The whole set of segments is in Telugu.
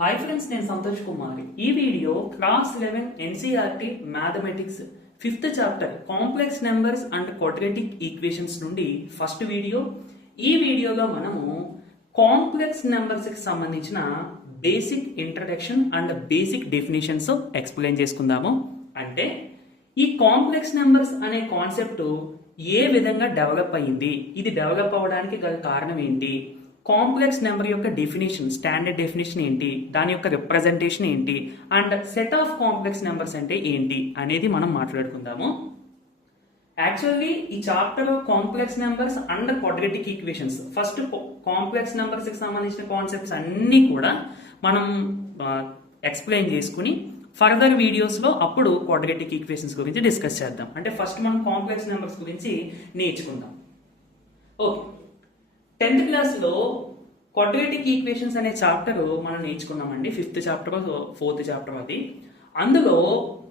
హాయ్ ఫ్రెండ్స్, నేను సంతోష్ కుమార్. ఈ video class 11 NCERT mathematics 5th chapter complex numbers and quadratic equations నుండి ఫస్ట్ వీడియో. ఈ వీడియోలో మనము కాంప్లెక్స్ నెంబర్స్ కి సంబంధించిన basic introduction and basic definitions explain చేసుకుందాము. అంటే ఈ కాంప్లెక్స్ నెంబర్స్ అనే కాన్సెప్ట్ ఏ విధంగా డెవలప్ అయ్యింది, ఇది డెవలప్ అవ్వడానికి గల కారణం ఏంటి, కాంప్లెక్స్ నెంబర్ యొక్క డెఫినేషన్, స్టాండర్డ్ డెఫినేషన్ ఏంటి, దాని యొక్క రిప్రజెంటేషన్ ఏంటి, and set of complex numbers అంటే ఏంటి అనేది మనం మాట్లాడుకుందాము. యాక్చువల్లీ ఈ chapter complex numbers and quadratic equations, first complex numbers కి సంబంధించిన కాన్సెప్ట్స్ అన్నీ కూడా మనం ఎక్స్ప్లెయిన్ చేసుకుని ఫర్దర్ వీడియోస్లో అప్పుడు క్వాడ్రాటిక్ ఈక్వేషన్స్ గురించి డిస్కస్ చేద్దాం. అంటే ఫస్ట్ మనం కాంప్లెక్స్ నెంబర్స్ గురించి నేర్చుకుందాం. ఓకే, 10th క్లాస్లో క్వాడ్రాటిక్ ఈక్వేషన్స్ అనే చాప్టర్ మనం నేర్చుకున్నామండి. 5th చాప్టర్ 4th చాప్టర్ అది. అందులో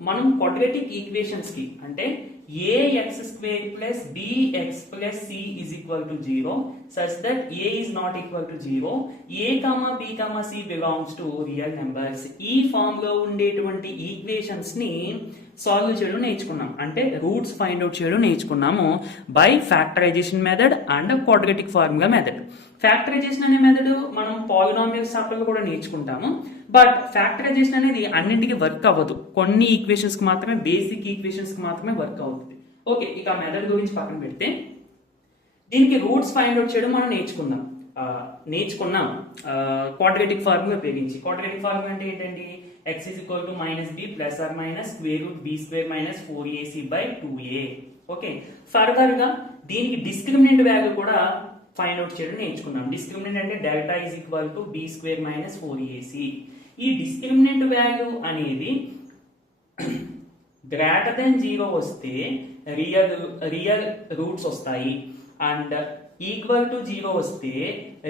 మనం క్వాడ్రాటిక్ ఈక్వేషన్స్ కి అంటే ax² plus bx plus c is equal to 0 such that a is not equal to 0, a, b, c belongs to real numbers. ఈ ఫామ్ లో ఉండేటువంటి ఈక్వేషన్స్ ని సాల్వ్ చేయడం నేర్చుకున్నాం. అంటే రూట్స్ ఫైండ్ అవుట్ చేయడం నేర్చుకున్నాము by factorisation method and quadratic formula method. Factorisation అనే మెథడ్ మనం పాలినామియల్స్ చాప్టర్ లో కూడా నేర్చుకుంటాము. బట్ ఫ్యాక్టరైజేషన్ అనేది అన్నింటికి వర్క్ అవ్వదు, కొన్ని ఈక్వేషన్స్ కి మాత్రమే, బేసిక్ ఈక్వేషన్స్ కి మాత్రమే వర్క్ అవుతుంది. ఓకే, ఇక మెథడ్ గురించి పక్కన పెడితే దీనికి రూట్స్ ఫైండ్ అవుట్ చేయడం మనం నేర్చుకున్నాం క్వాడ్రాటిక్ ఫార్ములా ఉపయోగించి. క్వాడ్రాటిక్ ఫార్ములా అంటే ఏంటండి, x is equal to minus b plus or minus square root b square minus 4ac by 2a. Okay, further గా దీనికి డిస్క్రిమినెంట్ వాల్యూ కూడా ఫైండ్ అవుట్ చేయడం నేర్చుకున్నాం. డిస్క్రిమినెంట్ అంటే delta is equal to b square minus 4ac. ఈ డిస్క్రిమినెంట్ వాల్యూ అనేది గ్రేటర్ దెన్ 0 వస్తే రియల్ రూట్స్ వస్తాయి, అండ్ ఈక్వల్ టు 0 వస్తే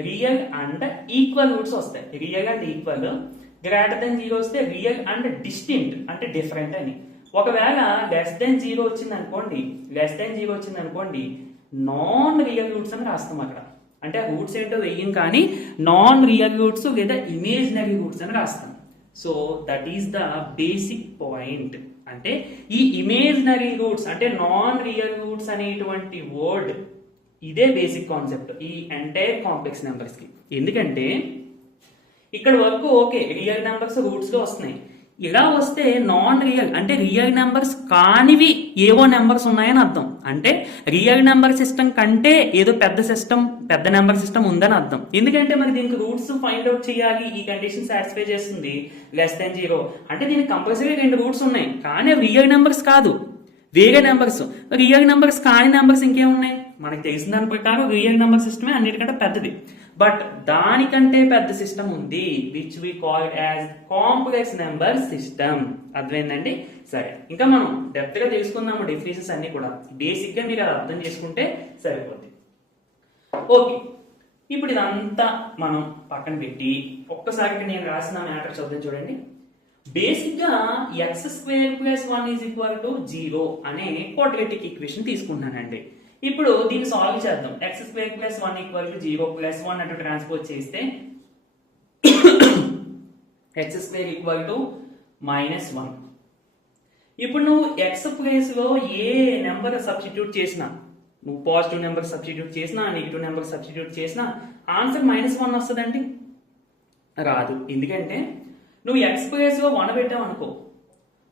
రియల్ అండ్ ఈక్వల్ రూట్స్ వస్తాయి. Real and equal, greater than 0 వస్తే రియల్ అండ్ డిస్టింక్ట్ అంటే డిఫరెంట్ అని. ఒకవేళ లెస్ దెన్ 0 వచ్చింది అనుకోండి, నాన్ రియల్ రూట్స్ అని రాస్తాం అక్కడ. అంటే రూట్స్ ఏంటో వెయ్యం కానీ నాన్ రియల్ రూట్స్ లేదా ఇమేజినరీ రూట్స్ అని రాస్తాం. So that is the basic point. అంటే ఈ ఇమేజినరీ రూట్స్ అంటే నాన్ రియల్ రూట్స్ అనేటువంటి వర్డ్, ఇదే బేసిక్ కాన్సెప్ట్ ఈ ఎంటైర్ కాంప్లెక్స్ నెంబర్స్ కి. ఎందుకంటే ఇక్కడ వరకు ఓకే, రియల్ నెంబర్స్ రూట్స్ లో వస్తున్నాయి. ఇలా వస్తే నాన్ రియల్ అంటే రియల్ నెంబర్స్ కానివి ఏవో నెంబర్స్ ఉన్నాయని అర్థం. అంటే రియల్ నెంబర్ సిస్టమ్ కంటే ఏదో పెద్ద నెంబర్ సిస్టమ్ ఉందని అర్థం. ఎందుకంటే మరి దీనికి రూట్స్ ఫైండ్ అవుట్ చేయాలి, ఈ కండిషన్ సాటిస్ఫై చేస్తుంది లెస్ దెన్ 0 అంటే దీనికి కంపల్సరీ 2 రూట్స్ ఉన్నాయి, కానీ రియల్ నెంబర్స్ కాదు, వేరే నెంబర్స్. రియల్ నెంబర్స్ కాని నెంబర్స్ ఇంకేమున్నాయి మనకి తెలిసిన దాని ప్రకారం రియల్ నెంబర్ సిస్టమే అన్నిటికంటే పెద్దది. బట్ దానికంటే పెద్ద సిస్టమ్ ఉంది which we call as complex number system. అర్థమైందండి? సరే, ఇంకా మనం డెప్త్ గా తెలుసుకుందాము డెఫినేషన్స్ అన్ని కూడా. బేసిక్ గా మీరు అది అర్థం చేసుకుంటే సరిపోద్ది. ఓకే, ఇప్పుడు ఇదంతా మనం పక్కన పెట్టి ఒక్కసారి నేను రాసిన మ్యాటర్ చదువు చూడండి. బేసిక్ గా x² + 1 is equal to 0 అనే క్వాడ్రాటిక్ ఈక్వేషన్ తీసుకుంటున్నానండి. ఇప్పుడు దీన్ని సాల్వ్ చేద్దాం. x² + 1 = 0 + 1 అటు ట్రాన్స్పోజ్ చేస్తే x² = -1. ఇప్పుడు నువ్వు x ప్లేస్ లో ఏ నెంబర్ సబ్స్టిట్యూట్ చేసినా, నువ్వు పాజిటివ్ నెంబర్ సబ్స్టిట్యూట్ చేసినా, నెగిటివ్ నెంబర్ సబ్స్టిట్యూట్ చేసినా ఆన్సర్ -1 వస్తుందండి? రాదు. ఎందుకంటే నువ్వు x ప్లేస్ లో 1 పెట్టావు అనుకో,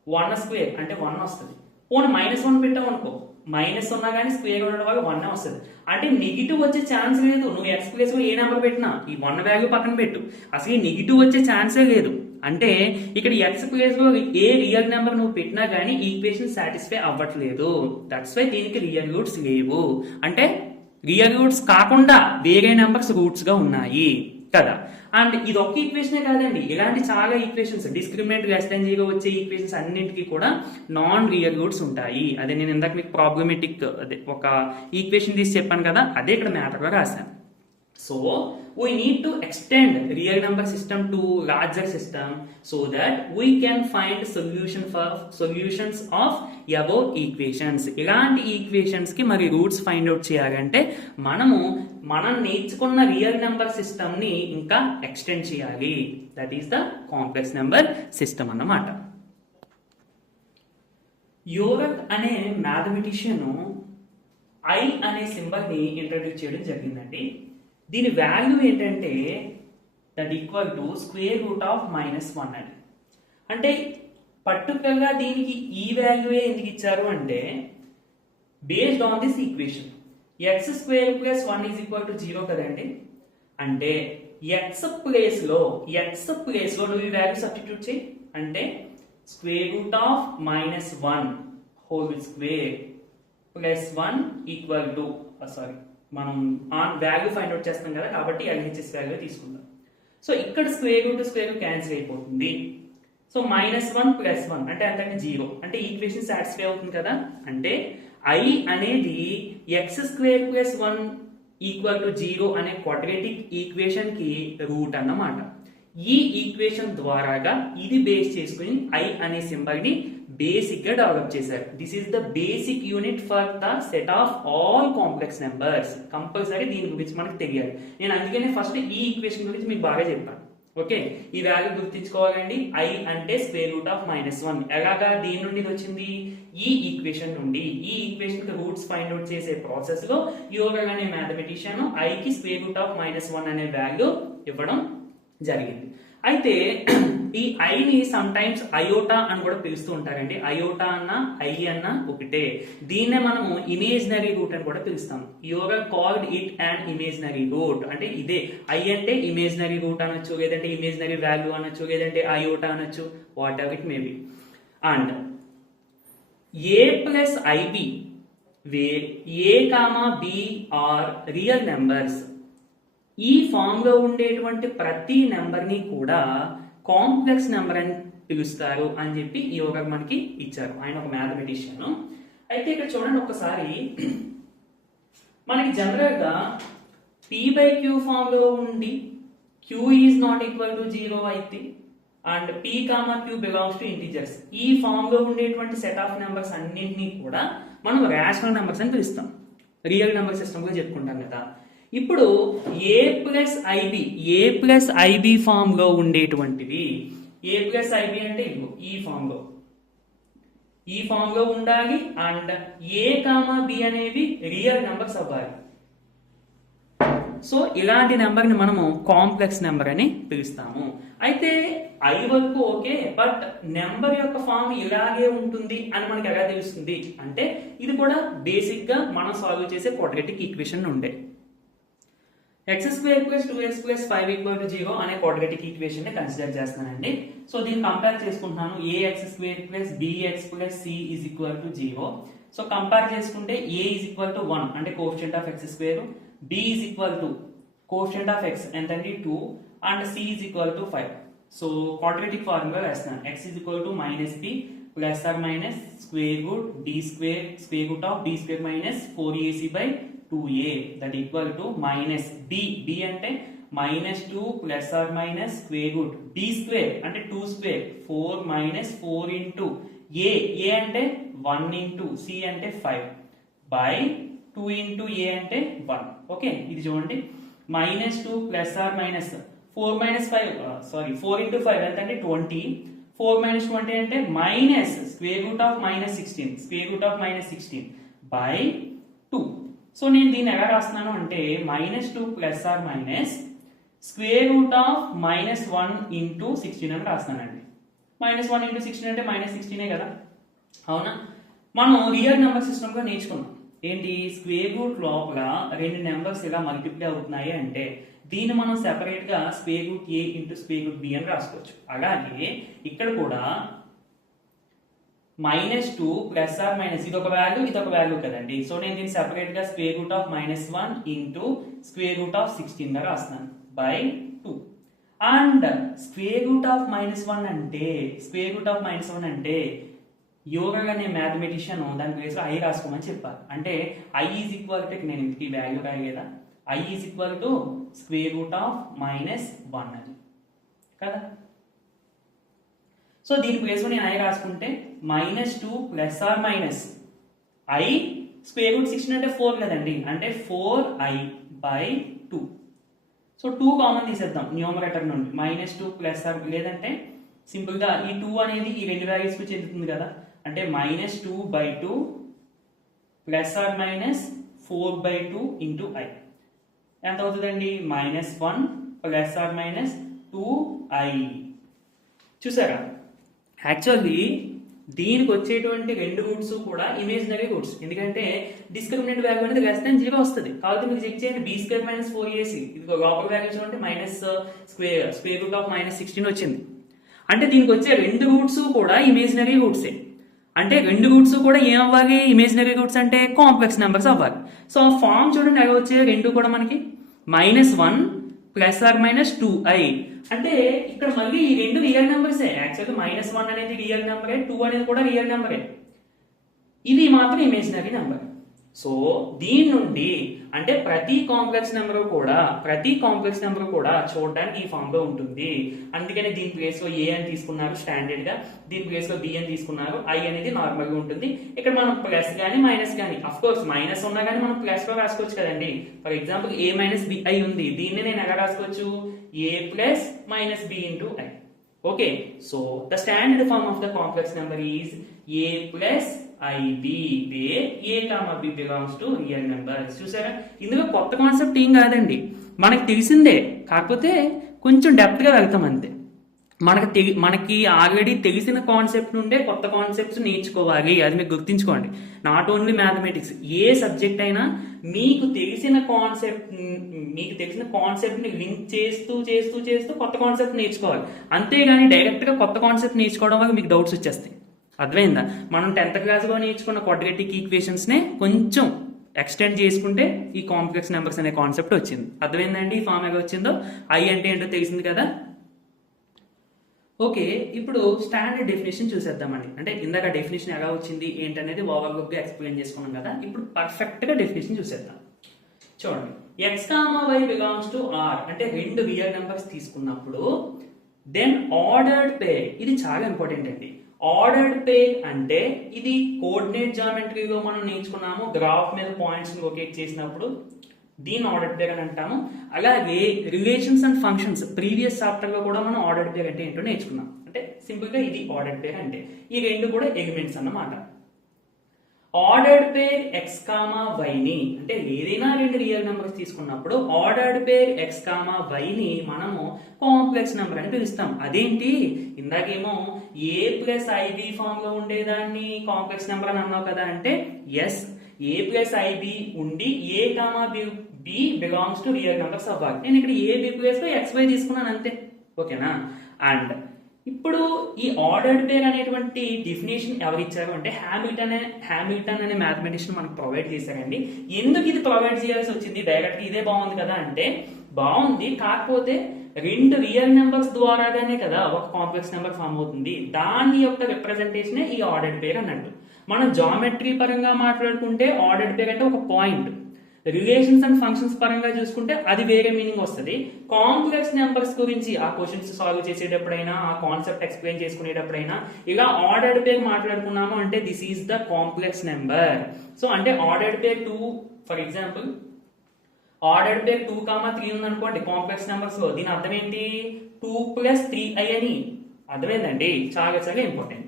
1² అంటే 1 వస్తుంది. పోనీ -1 పెట్టావు అనుకో, మైనస్ ఉన్నా కానీ స్క్వేర్ ఉండడం వల్ల 1 వస్తుంది. అంటే నెగిటివ్ వచ్చే ఛాన్స్ లేదు. నువ్వు x ప్లేస్ లో ఏ నెంబర్ పెట్టినా ఈ 1 వాల్యూ పక్కన పెట్టు, అసలు ఈ నెగిటివ్ వచ్చే ఛాన్సే లేదు. అంటే ఇక్కడ x ప్లేస్ లో ఏ రియల్ నెంబర్ నువ్వు పెట్టినా కానీ ఈక్వేషన్ సాటిస్ఫై అవ్వట్లేదు. దట్స్ వై దీనికి రియల్ రూట్స్ లేవు. అంటే రియల్ రూట్స్ కాకుండా వేరే నెంబర్స్ రూట్స్ గా ఉన్నాయి కదా. అండ్ ఇది ఒక్క ఈక్వేషనే కాదండి, ఇలాంటి చాలా ఈక్వేషన్స్, డిస్క్రిమినెంట్ లెస్ దెన్ 0 వచ్చే ఈక్వేషన్స్ అన్నింటికి కూడా నాన్ రియల్ రూట్స్ ఉంటాయి. అదే నేను ఇందాక మీకు ప్రాబ్లమేటిక్ అదే ఒక ఈక్వేషన్ తీసి చెప్పాను కదా, అదే ఇక్కడ మ్యాటర్ గా రాశాను. So we need to extend real number system to larger system so that we can find solutions of above equations. ఇలాంటి ఈక్వేషన్స్ కి మరి రూట్స్ ఫైండ్ అవుట్ చేయాలంటే మనం నేర్చుకున్న రియల్ నెంబర్ సిస్టమ్ ని ఇంకా ఎక్స్టెండ్ చేయాలి. That is the complex number system అన్నమాట. యోరక్ అనే మ్యాథమెటిషియన్ ఐ అనే సింబల్ ని ఇంట్రడ్యూస్ చేయడం జరిగిందండి. దీని వాల్యూ ఏంటంటే that equal to square root of -1 అని. అంటే పర్టికులర్గా దీనికి ఈ వాల్యూయే ఎందుకు ఇచ్చారు అంటే based on this equation X square plus 1 is equal to 0 కదండి. అంటే ఎక్స్ ప్లేస్ లో నువ్వు ఈ వాల్యూ సబ్స్టిట్యూట్ చేయి. అంటే square root of -1 whole square plus 1 equal to మనం వాల్యూ ఫైండ్ అవుట్ చేస్తాం కదా, కాబట్టి LHS వాల్యూ తీసుకుందాం. సో ఇక్కడ స్క్వేర్ రూట్ క్యాన్సిల్ అయిపోతుంది. సో -1 ప్లస్ 1 అంటే అంతకంటే 0 అంటే ఈక్వేషన్ సాటిస్ఫై అవుతుంది కదా. అంటే I అనేది X square plus 1 equal to 0 అనే క్వాడ్రాటిక్ ఈక్వేషన్ కి రూట్ అన్నమాట. ఈ ఈక్వేషన్ ద్వారాగా ఇది బేస్ చేసుకుని I అనే సింబల్ ని బేసిక్ గా డెవలప్ చేశారు. This is the basic unit for the set of all complex numbers. Compulsory దీని గురించి మనకు తెలియాలి. నేను అందుకనే ఫస్ట్ ఈ ఈక్వేషన్ గురించి మీకు బాగా చెప్పాను. ఓకే, ఈ వాల్యూ గుర్తించుకోవాలండి. I అంటే స్క్వేర్ రూట్ ఆఫ్ -1. ఎలాగా దేని నుండి వచ్చింది? ఈ ఈక్వేషన్ నుండి. ఈ ఈక్వేషన్ కి రూట్స్ ఫైండ్ అవుట్ చేసే ప్రాసెస్ లో యోరక్ అనే మ్యాథమెటిషియన్ I కి స్క్వేర్ రూట్ ఆఫ్ -1 అనే వాల్యూ ఇవ్వడం జరిగింది. అయితే ఈ I ని సమ్ టైమ్స్ అయోటా అని కూడా పిలుస్తూ ఉంటారండి. అయోటా అన్న I అన్న ఒకటే. దీన్నే మనము ఇమేజినరీ రూట్ అని కూడా పిలుస్తాం. Euler called it and imaginary root. అంటే ఇదే I అంటే ఇమేజినరీ రూట్ అనొచ్చు, లేదంటే ఇమేజినరీ వాల్యూ అనొచ్చు, లేదంటే అయోటా అనొచ్చు, whatever it may be. And A plus IB where A, B are real numbers. ఈ ఫామ్ లో ఉండేటువంటి ప్రతి నెంబర్ ని కూడా కాంప్లెక్స్ నెంబర్ అని పిలుస్తారు అని చెప్పి ఈ యోరక్ మనకి ఇచ్చారు. ఆయన ఒక మ్యాథమెటిషియన్. అయితే ఇక్కడ చూడండి ఒకసారి, మనకి జనరల్ గా p/q ఫామ్ లో ఉండి q is not equal to 0 అయితే and p, q belongs to integers, ఈ ఫామ్ లో ఉండేటువంటి సెట్ ఆఫ్ నెంబర్స్ అన్నింటినీ కూడా మనం రేషనల్ నెంబర్స్ అని పిలుస్తాం. రియల్ నెంబర్ సిస్టమ్ గా చెప్పుకుంటాం కదా. ఇప్పుడు A ప్లస్ IB ఫామ్ లో ఉండేటువంటివి, A ప్లస్ IB అంటే ఈ ఫామ్ లో ఉండాలి. అండ్ A, B అనేవి రియల్ నెంబర్స్ అవ్వాలి. సో ఇలాంటి నెంబర్ ని మనము కాంప్లెక్స్ నెంబర్ అని పిలుస్తాము. అయితే I వరకు ఓకే, బట్ నెంబర్ యొక్క ఫామ్ ఇలాగే ఉంటుంది అని మనకి ఎలా తెలుస్తుంది అంటే ఇది కూడా బేసిక్ గా మనం సాల్వ్ చేసే క్వాడ్రాటిక్ ఈక్వేషన్ ఉండే x square plus 2x plus 5 equal to 0 అనే క్వాడ్రాటిక్ ఈక్వేషన్ ని కన్సిడర్ చేస్తున్నానండి. సో దీన్ని కంపేర్ చేసుకుంటున్నాను. ax square plus bx plus c is equal to 0. So compare చేసుకుంటే a ఈజ్ ఈక్వల్ టు 1 అంటే coefficient of x square, b is equal to coefficient of x ఎంతండి 2 and c is equal to 5. So quadratic formula వేస్తున్నాను. x is equal to -b plus or minus square root d square square root of d స్క్వేర్ minus 4ac by 2a that equal to minus b అంటే -2 plus or minus square root d square అంటే 2 స్క్వేర్ 4 మైనస్ 4 ఇంటూ a అంటే 1 ఇంటూ c అంటే 5 బై 2 ఇంటూ a అంటే 1. ఓకే, ఇది చూడండి -2 ప్లస్ ఆర్ మైనస్ 4 ఇంటూ 5 ఎంత అంటే 20. 4 మైనస్ 20 అంటే minus square root of -16 by 2. So నేను దీన్ని ఎలా రాస్తున్నాను అంటే -2 plus or minus square root of -1 into 16 అని రాస్తున్నానండి. -1 ఇంటూ 16 అంటే -16 కదా, అవునా? మనం రియల్ నెంబర్ సిస్టమ్ గా నేర్చుకున్నాం. ఏంటి? స్క్వేర్ రూట్ లోపల రెండు నెంబర్స్ ఇలా మల్టిప్లై అవుతున్నాయి అంటే దీన్ని మనం సెపరేట్ గా square root a into square root b అని రాసుకోవచ్చు. అలాగే ఇక్కడ కూడా -2 ప్లస్ ఆర్ మైనస్ ఇదొక వాల్యూ కదండి. సో నేను దీన్ని సెపరేట్ గా square root of -1 into square root of 16 గా రాస్తాను by 2. And square root of -1 అంటే యోరక్ అనే మ్యాథమెటిషియన్ దాని ప్లేస్ లో I రాసుకోమని చెప్పారు. అంటే I ఈజ్ ఈక్వల్ టు నేను ఇంటికి వాల్యూ రాయలేదా, I is equal to square root of -1 అని కదా. సో దీని ప్లేస్లో నేను I రాసుకుంటే -2 plus or minus I square root 16 అంటే 4 కదండి, అంటే 4i/2. సో 2 కామన్ తీసేద్దాం న్యూమరేటర్ నుండి, -2 ప్లస్ ఆర్, లేదంటే సింపుల్గా ఈ 2 అనేది ఈ రెండు వాల్యూస్కి చెందుతుంది కదా, అంటే -2/2 plus or minus 4/2 into I ఎంత అవుతుందండి, -1 ప్లస్ ఆర్ మైనస్ 2i. చూసారా, యాక్చువల్లీ దీనికి వచ్చేటువంటి రెండు రూట్స్ కూడా ఇమేజినరీ రూట్స్, ఎందుకంటే డిస్క్రిమినెంట్ వాల్యూ అనేది <0 వస్తుంది. కాబట్టి మీరు చెక్ చేయండి, b² - 4ac ఇది లోపల వాల్యూ చూడండి, స్క్వేర్ రూట్ ఆఫ్ -16 వచ్చింది. అంటే దీనికి వచ్చే రెండు రూట్స్ కూడా ఇమేజినరీ రూట్సే. అంటే రెండు రూట్స్ కూడా ఏం అవ్వాలి, ఇమేజినరీ రూట్స్ అంటే కాంప్లెక్స్ నెంబర్స్ అవ్వాలి. సో ఆ ఫామ్ చూడండి ఎలా వచ్చే రెండు కూడా మనకి -1 ప్లస్ ఆర్ మైనస్ 2i. అంటే ఇక్కడ మళ్ళీ ఈ రెండు రియల్ నెంబర్సే. యాక్చువల్లీ -1 అనేది రియల్ నెంబరే, 2 అనేది కూడా రియల్ నెంబరే, ఇది మాత్రం ఇమేజినరీ నెంబర్. సో దీని నుండి అంటే ప్రతి కాంప్లెక్స్ నెంబర్ కూడా చూడడానికి ఈ ఫామ్ లో ఉంటుంది. అందుకని దీని ప్లేస్ లో ఏ అని తీసుకున్నారు స్టాండర్డ్ గా, దీని ప్లేస్ లో బి అని తీసుకున్నారు, ఐ అనేది నార్మల్ గా ఉంటుంది. ఇక్కడ మనం ప్లస్ గానీ మైనస్ గానీ, అఫ్ కోర్స్ మైనస్ ఉన్నా కానీ మనం ప్లస్ లో రాసుకోవచ్చు కదండి. ఫర్ ఎగ్జాంపుల్ a - bi ఉంది, దీన్ని నేను ఎలా రాసుకోవచ్చు, a + b into i. Okay, so the standard form of the complex number is a + ib, where a, b belongs to real numbers. చూసారా, ఇందులో కొత్త కాన్సెప్ట్ ఏం కాదండి, మనకి తెలిసిందే, కాకపోతే కొంచెం డెప్త్ గా వెళ్తాం అంతే. మనకి ఆల్రెడీ తెలిసిన కాన్సెప్ట్ నుండే కొత్త కాన్సెప్ట్స్ నేర్చుకోవాలి, అది మీరు గుర్తుంచుకోండి. Not only mathematics, A subject అయినా మీకు తెలిసిన కాన్సెప్ట్ ని లింక్ చేస్తూ కొత్త కాన్సెప్ట్ నేర్చుకోవాలి. అంతేగాని డైరెక్ట్ గా కొత్త కాన్సెప్ట్ నేర్చుకోవడం వల్ల మీకు డౌట్స్ వచ్చేస్తాయి. అర్థమైందా, మనం 10th క్లాస్లో నేర్చుకున్న క్వాడ్రాటిక్ ఈక్వేషన్స్ నే కొంచెం ఎక్స్టెండ్ చేసుకుంటే ఈ కాంప్లెక్స్ నెంబర్స్ అనే కాన్సెప్ట్ వచ్చింది. అర్థమైందండి ఈ ఫామ్ ఎలా వచ్చిందో, ఐ అంటే ఏంటో తెలిసింది కదా. ఓకే, ఇప్పుడు స్టాండర్డ్ డెఫినేషన్ చూసేద్దామండి. అంటే ఇందాక డెఫినేషన్ ఎలా వచ్చింది ఏంటనేది ఓవరాల్ గా ఎక్స్ప్లెయిన్ చేసుకున్నాం కదా, ఇప్పుడు పర్ఫెక్ట్ గా డెఫినేషన్ చూసేద్దాం. చూడండి, x, y belongs to r అంటే రెండు రియల్ నెంబర్స్ తీసుకున్నప్పుడు దెన్ ఆర్డర్డ్ పేర్, ఇది చాలా ఇంపార్టెంట్ అండి. ఆర్డర్డ్ పేర్ అంటే ఇది కోఆర్డినేట్ జామెట్రీలో మనం నేర్చుకున్నాము, గ్రాఫ్ మీద పాయింట్స్ లొకేట్ చేసినప్పుడు దీన్ని ఆర్డర్డ్ పేర్ అని అంటాము. అలాగే relations and functions previous chapter లో కూడా మనం ఆర్డర్డ్ పేర్ అంటే ఏంటో నేర్చుకున్నాం. అంటే సింపుల్ గా ఇది ఆర్డర్డ్ పేర్ అంటే ఈ రెండు కూడా ఎలిమెంట్స్ అన్నమాట. ఆర్డర్డ్ పేర్ x, y ని అంటే ఏదైనా రెండు రియల్ నెంబర్స్ తీసుకున్నప్పుడు ఆర్డర్డ్ పేర్ x, y ని మనము కాంప్లెక్స్ నెంబర్ అని పిలుస్తాం. అదేంటి, ఇందాకేమో a + ib ఫామ్ లో ఉండేదాన్ని కాంప్లెక్స్ నెంబర్ అని అన్నావు కదా, అంటే ఎస్, a + ib ఉండి a, b belongs to real numbers అవ్వాలి. నేను ఇక్కడ a, b ప్లేస్ లో xy తీసుకున్నాను అంతే, ఓకేనా. అండ్ ఇప్పుడు ఈ ఆర్డర్డ్ పేర్ అనేటువంటి డెఫినేషన్ ఎవరు ఇచ్చారు అంటే హామిల్టన్ అనే మ్యాథమెటిషియన్ మనకు ప్రొవైడ్ చేశారండి. ఎందుకు ఇది ప్రొవైడ్ చేయాల్సి వచ్చింది, డైరెక్ట్ ఇదే బాగుంది కదా అంటే బాగుంది, కాకపోతే రెండు రియల్ నెంబర్స్ ద్వారాగానే కదా ఒక కాంప్లెక్స్ నెంబర్ ఫామ్ అవుతుంది, దాని యొక్క రిప్రజెంటేషనే ఈ ఆర్డర్డ్ పేర్ అన్నట్టు. మనం జామెట్రీ పరంగా మాట్లాడుకుంటే ఆర్డర్డ్ పేర్ అంటే ఒక పాయింట్, రిలేషన్స్ అండ్ ఫంక్షన్స్ పరంగా చూసుకుంటే అది వేరే మీనింగ్ వస్తుంది. కాంప్లెక్స్ నెంబర్స్ గురించి ఆ క్వశ్చన్స్ సాల్వ్ చేసేటప్పుడైనా, ఆ కాన్సెప్ట్ ఎక్స్ప్లెయిన్ చేసుకునేటప్పుడైనా ఇలా ఆర్డర్డ్ పేర్ మాట్లాడుకున్నాము అంటే this is the complex number. So అంటే ordered pair 2, for example ordered pair 2, 3 ఉందనుకోండి కాంప్లెక్స్ నెంబర్స్ లో, దీని అర్థం ఏంటి, 2 + 3i అని అర్థమైందండి, చాలా చాలా ఇంపార్టెంట్.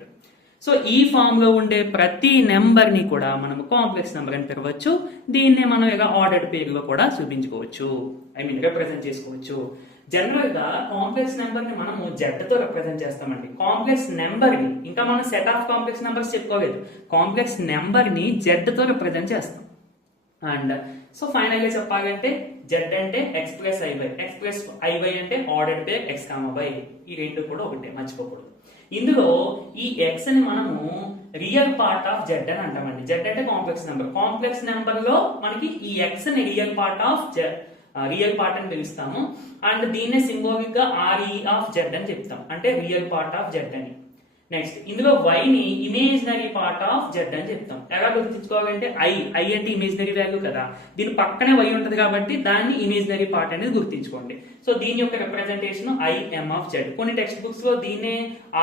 సో ఈ ఫామ్ లో ఉండే ప్రతి నెంబర్ ని కూడా మనం కాంప్లెక్స్ నెంబర్ అని పిలవచ్చు. దీన్నే మనం ఇక ఆర్డర్డ్ పేర్లో కూడా చూపించుకోవచ్చు, రిప్రజెంట్ చేసుకోవచ్చు. జనరల్ గా కాంప్లెక్స్ నెంబర్ ని మనము z తో రిప్రజెంట్ చేస్తామండి. కాంప్లెక్స్ నెంబర్ ని, ఇంకా మనం సెట్ ఆఫ్ కాంప్లెక్స్ నెంబర్స్ చెప్పుకోలేదు, కాంప్లెక్స్ నెంబర్ ని z తో రిప్రజెంట్ చేస్తాం. అండ్ సో ఫైనల్ గా చెప్పాలంటే z అంటే x + iy, x + iy అంటే ఆర్డర్డ్ పేర్ x, y, ఈ రెండు కూడా ఒకటే, మర్చిపోకూడదు. ఇందులో ఈ x ని మనము రియల్ పార్ట్ ఆఫ్ z అని అంటామండి. z అంటే కాంప్లెక్స్ నెంబర్, కాంప్లెక్స్ నెంబర్ లో మనకి ఈ x ని రియల్ పార్ట్ అని పిలుస్తాము. అండ్ దీన్నే సింబాలిక్ గా re ఆఫ్ z అని చెప్తాం, అంటే రియల్ పార్ట్ ఆఫ్ z అని. నెక్స్ట్ ఇందులో y ని ఇమేజినరీ పార్ట్ ఆఫ్ z అని చెప్తాం. ఎలా గుర్తించుకోవాలంటే i అంటే ఇమేజినరీ వాల్యూ కదా, దీని పక్కనే y ఉంటది కాబట్టి దాన్ని ఇమేజినరీ పార్ట్ అనేది గుర్తించుకోండి. సో దీని యొక్క రిప్రజెంటేషన్ im ఆఫ్ z. కొన్ని టెక్స్ట్ బుక్స్ లో దీన్నే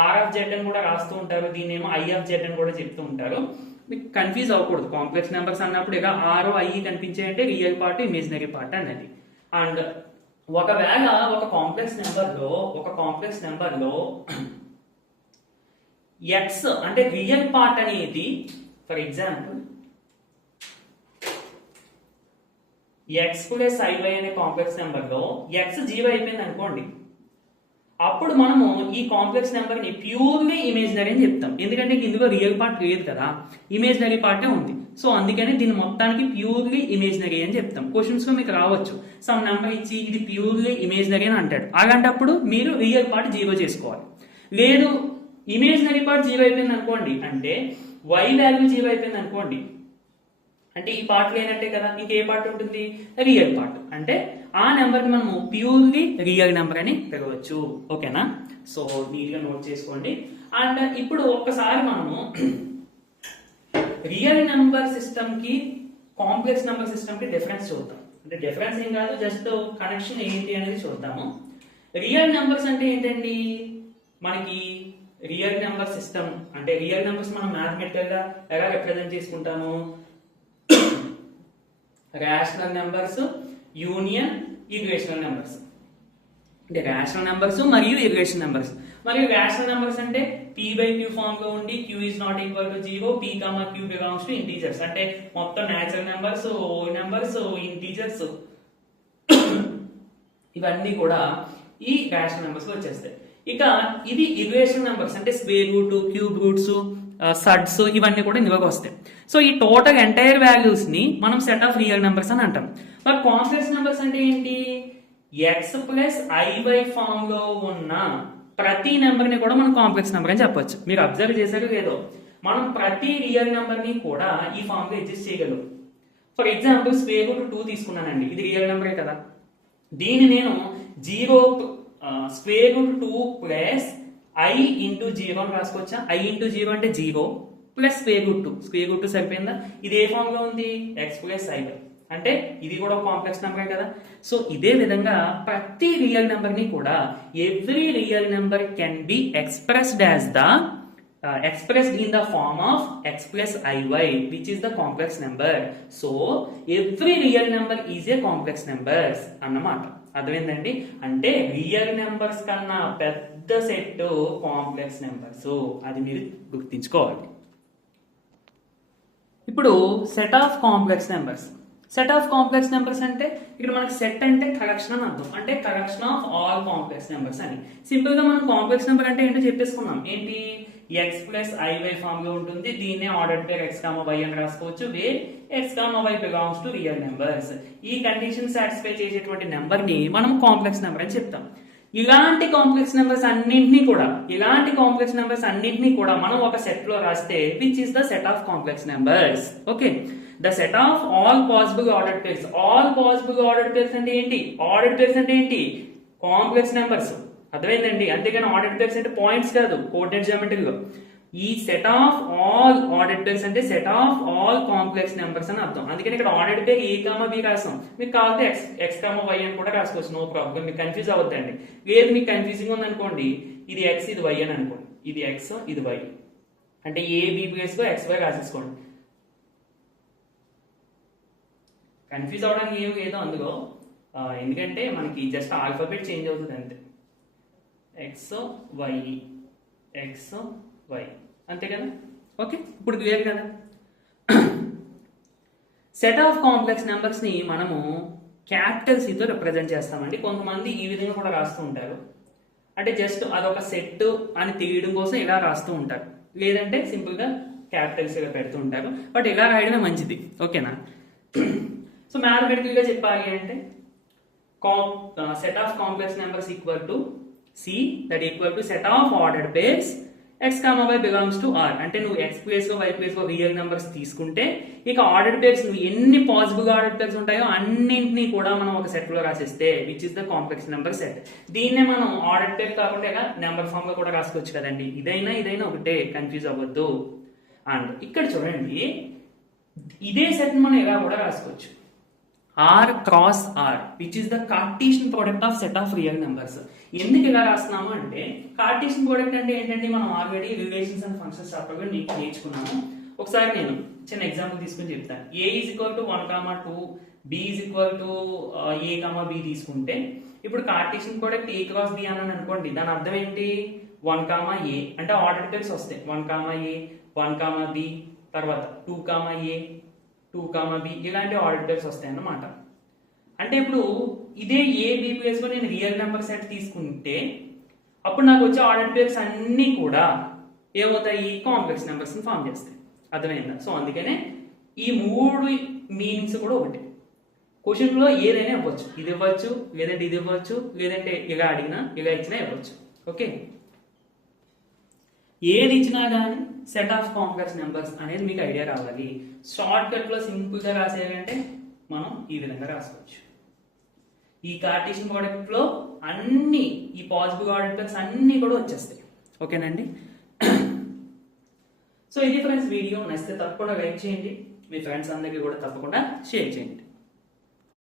r ఆఫ్ z అని కూడా రాస్తూ ఉంటారు, దీన్నేమో i ఆఫ్ z అని కూడా చెప్తూ ఉంటారు. మీకు కన్ఫ్యూజ్ అవ్వకూడదు. కాంప్లెక్స్ నెంబర్స్ అన్నప్పుడు ఇక r i కనిపించాయంటే రియల్ పార్ట్ ఇమేజినరీ పార్ట్ అనేది. అండ్ ఒకవేళ ఒక కాంప్లెక్స్ నెంబర్ లో x అంటే రియల్ పార్ట్ అనేది, for example x plus iy అనే కాంప్లెక్స్ నెంబర్ లో x 0 అయిపోయింది అనుకోండి, అప్పుడు మనము ఈ కాంప్లెక్స్ నెంబర్ ని ప్యూర్లీ ఇమేజినరీ అని చెప్తాం. ఎందుకంటే ఇందులో రియల్ పార్ట్ లేదు కదా, ఇమేజినరీ పార్టే ఉంది. సో అందుకని దీన్ని మొత్తానికి ప్యూర్లీ ఇమేజినరీ అని చెప్తాం. క్వశ్చన్స్ లో మీకు రావచ్చు, సమ్ నెంబర్ ఇచ్చి ఇది ప్యూర్లీ ఇమేజినరీ అని అంటాడు, అలాంటప్పుడు మీరు రియల్ పార్ట్ 0 చేసుకోవాలి. లేదు ఇమేజినరీ పార్ట్ 0 అయిపోయింది అనుకోండి, అంటే y వాల్యూ 0 అయిపోయింది అనుకోండి, అంటే ఈ పార్ట్ లేనట్టే కదా, ఇంకే పార్ట్ ఉంటుంది, రియల్ పార్ట్. అంటే ఆ నెంబర్ ని మనము ప్యూర్లీ రియల్ నెంబర్ అని పిలవచ్చు. ఓకేనా? సో నీట్ గా నోట్ చేసుకోండి. అండ్ ఇప్పుడు ఒక్కసారి మనము రియల్ నెంబర్ సిస్టమ్ కి కాంప్లెక్స్ నెంబర్ సిస్టమ్ కి డిఫరెన్స్ చూద్దాం. అంటే డిఫరెన్స్ ఏం కాదు, జస్ట్ కనెక్షన్ ఏంటి అనేది చూద్దాము. రియల్ నెంబర్స్ అంటే ఏంటండి, మనకి రియల్ నెంబర్ సిస్టమ్ అంటే రియల్ నెంబర్స్ మనం మ్యాథమెటికల్ గా ఎలా రిప్రజెంట్ చేసుకుంటాము, rational numbers union irrational numbers. అంటే రేషనల్ నెంబర్స్ మరియు ఇర్రేషనల్ నెంబర్స్. మరియు రేషనల్ నెంబర్స్ అంటే p/q ఫామ్ లో ఉండి q is not equal to 0, p, q belongs to integers. అంటే మొత్తం natural numbers, whole numbers, integers ఇవన్నీ కూడా ఈ రేషనల్ నెంబర్స్ లో వచ్చేస్తాయి. ఇక ఇది ఇర్రేషనల్ నెంబర్స్ అంటే స్క్వేర్ రూట్, క్యూబ్ రూట్స్, సడ్స్ ఇవన్నీ కూడా ఇందులోకి వస్తాయి. సో ఈ టోటల్ ఎంటైర్ వాల్యూస్ ని మనం సెట్ ఆఫ్ రియల్ నెంబర్స్ అని అంటాం. మరి కాంప్లెక్స్ నెంబర్స్ అంటే ఏంటి, x ప్లస్ iy ఫామ్ లో ఉన్న ప్రతి నెంబర్ ని కూడా మనం కాంప్లెక్స్ నెంబర్ అని చెప్పొచ్చు. మీరు అబ్జర్వ్ చేశారు లేదో, మనం ప్రతి రియల్ నెంబర్ ని కూడా ఈ ఫామ్ లో అడ్జస్ట్ చేయగలం. ఫర్ ఎగ్జాంపుల్ స్క్వేర్ రూట్ 2 తీసుకున్నానండి, ఇది రియల్ నెంబరే కదా, దీన్ని నేను 0 square root 2 plus i into 0 అని రాసుకోవచ్చా. i ఇంటూ 0 అంటే 0 ప్లస్ స్క్వేర్ రూట్ 2 సరిపోయిందా. ఇది ఏ ఫామ్ లో ఉంది, x ప్లస్ iy, అంటే ఇది కూడా కాంప్లెక్స్ నెంబర్ కదా. సో ఇదే విధంగా ప్రతి రియల్ నెంబర్ ని కూడా every real number can be expressed in the form of x plus iy, which is the complex number. So every real number is a complex numbers అన్నమాట. అర్థమైందండి? అంటే రియల్ నెంబర్స్ కన్నా పెద్ద సెట్ కాంప్లెక్స్ నెంబర్స్, అది మీరు గుర్తించుకోవాలి. ఇప్పుడు set of complex numbers. Set of complex numbers అంటే ఇక్కడ మనకి సెట్ అంటే కలెక్షన్ అని అర్థం, అంటే collection of all complex numbers అని. సింపుల్ గా మనం కాంప్లెక్స్ నెంబర్ అంటే ఏంటో చెప్పేసుకున్నాం. ఏంటి, x ప్లస్ iy ఫామ్ లో ఉంటుంది, దీన్నే ఆర్డర్డ్ పేర్ x, y అని రాసుకోవచ్చు, where x, y belongs to real numbers. ఈ కండిషన్ సాటిస్ఫై చేసేటువంటి నెంబర్ ని మనం కాంప్లెక్స్ నెంబర్ అని చెప్తాం. ఇలాంటి కాంప్లెక్స్ నెంబర్స్ అన్నింటినీ కూడా మనం ఒక సెట్ లో రాస్తే which is the set of complex numbers. Okay, the set of all possible ordered pairs. All possible ordered pairs అంటే ఏంటి, ఆర్డర్డ్ పేర్స్ అంటే ఏంటి, కాంప్లెక్స్ నెంబర్స్. అర్థమైందండి? అంతేగాని ఆర్డర్డ్ పేర్స్ అంటే పాయింట్స్ కాదు, కోఆర్డినేట్ జియోమెట్రీలో. ఈ set of all ordered pairs అంటే set of all complex numbers అని అర్థం. అందుకని ఇక్కడ ఆర్డర్డ్ పేర్ a, b రాస్తాం. మీకు కావాలంటే x, y అని కూడా రాసుకోవచ్చు, నో ప్రాబ్లం. మీకు కన్ఫ్యూజ్ అవ్వద్దండి. లేదు మీకు కన్ఫ్యూజింగ్ ఉంది అనుకోండి, ఇది x ఇది y అని అనుకోండి, ఇది x ఇది y, అంటే a b ప్లేస్ లో x y రాసేసుకోండి. కన్ఫ్యూజ్ అవడానికి ఏమి లేదు అందులో, ఎందుకంటే మనకి జస్ట్ ఆల్ఫాబెట్ చేంజ్ అవుతుంది అంతే. x y అంతే కదా. ఓకే, ఇప్పుడు క్లియర్ కదా. సెట్ ఆఫ్ కాంప్లెక్స్ నెంబర్స్ ని మనము క్యాపిటల్ C తో రిప్రజెంట్ చేస్తామండి. కొంతమంది ఈ విధంగా కూడా రాస్తూ ఉంటారు, అంటే జస్ట్ అదొక సెట్ అని తెలియడం కోసం ఇలా రాస్తూ ఉంటారు, లేదంటే సింపుల్ గా క్యాపిటల్ C గా పెడుతూ ఉంటారు. బట్ ఇలా రాయడమే మంచిది. ఓకేనా? సో మ్యాథమెటికల్ గా చెప్పాలి అంటే set of complex numbers equal to C, that equal to set of ordered pairs x comma y belongs to R అంటే నువ్వు ఎక్స్ ప్లేస్ లో వై ప్లేస్ లో రియల్ నెంబర్స్ తీసుకుంటే ఇక ఆర్డర్డ్ పేర్స్ నువ్వు ఎన్ని పాసిబుల్ ఆర్డర్డ్ పేర్స్ ఉంటాయో అన్నింటినీ కూడా మనం ఒక సెట్ లో రాసిస్తే which is the complex number set. దీన్నే మనం ఆర్డర్డ్ పేర్ కాకుండా ఇక నెంబర్ ఫామ్ లో కూడా రాసుకోవచ్చు కదండి. ఇదైనా ఒకటే, కన్ఫ్యూజ్ అవ్వద్దు. అండ్ ఇక్కడ చూడండి, ఇదే సెట్ మనం ఇలా కూడా రాసుకోవచ్చు, R cross R which is the Cartesian product of set of real numbers. ఎందుకు ఇలా రాస్తున్నాము అంటే కార్టీషియన్ ప్రోడక్ట్ అంటే ఏంటంటే మనం already relations and functions chapter లో నేర్చుకున్నాము. ఒకసారి నేను చిన్న ఎగ్జాంపుల్ తీసుకుని చెప్తాను. A is equal to 1, 2, B is equal to A, B తీసుకుంటే ఇప్పుడు Cartesian product A cross B అని అనుకోండి. దాని అర్థం ఏంటి, 1, ఏ అంటే ఆర్డర్ పేర్స్ వస్తాయి. 1, ఏ, 1, బి, తర్వాత 2, ఏ, 2, బి ఇలాంటి ఆర్డర్ పేర్స్ వస్తాయి అన్నమాట. అంటే ఇప్పుడు ఇదే ఏ బి ప్లేస్ లో నేను రియల్ నెంబర్ సెట్ తీసుకుంటే అప్పుడు నాకు వచ్చే ఆర్డర్ పేర్స్ అన్ని కూడా ఏమవుతాయి, కాంప్లెక్స్ నెంబర్స్ ని ఫామ్ చేస్తాయి. అర్థమైందా? సో అందుకనే ఈ 3 మీనింగ్స్ కూడా ఒకటి. క్వశ్చన్ లో ఏదైనా ఇవ్వచ్చు, ఇది ఇవ్వచ్చు, లేదంటే ఇది ఇవ్వచ్చు, లేదంటే ఇలా అడిగినా ఇలా ఇచ్చినా ఇవ్వచ్చు. ఓకే, ఏది ఇచ్చినా కానీ సెట్ ఆఫ్ కాంప్లెక్స్ నెంబర్స్ అనేది మీకు ఐడియా రావాలి. షార్ట్ కట్ లో సింపుల్ గా రాసేయాలంటే మనం ఈ విధంగా రాసుకోవచ్చు. ఈ కార్టీషియన్ ప్రోడక్ట్ లో అన్ని ఈ పాసిబుల్ ఆర్డర్ పేర్స్ అన్ని కూడా వచ్చేస్తాయి. ఓకేనండి. సో ఇది ఫ్రెండ్స్ వీడియో. నచ్చితే తప్పకుండా లైక్ చేయండి, మీ ఫ్రెండ్స్ అందరికీ కూడా తప్పకుండా షేర్ చేయండి.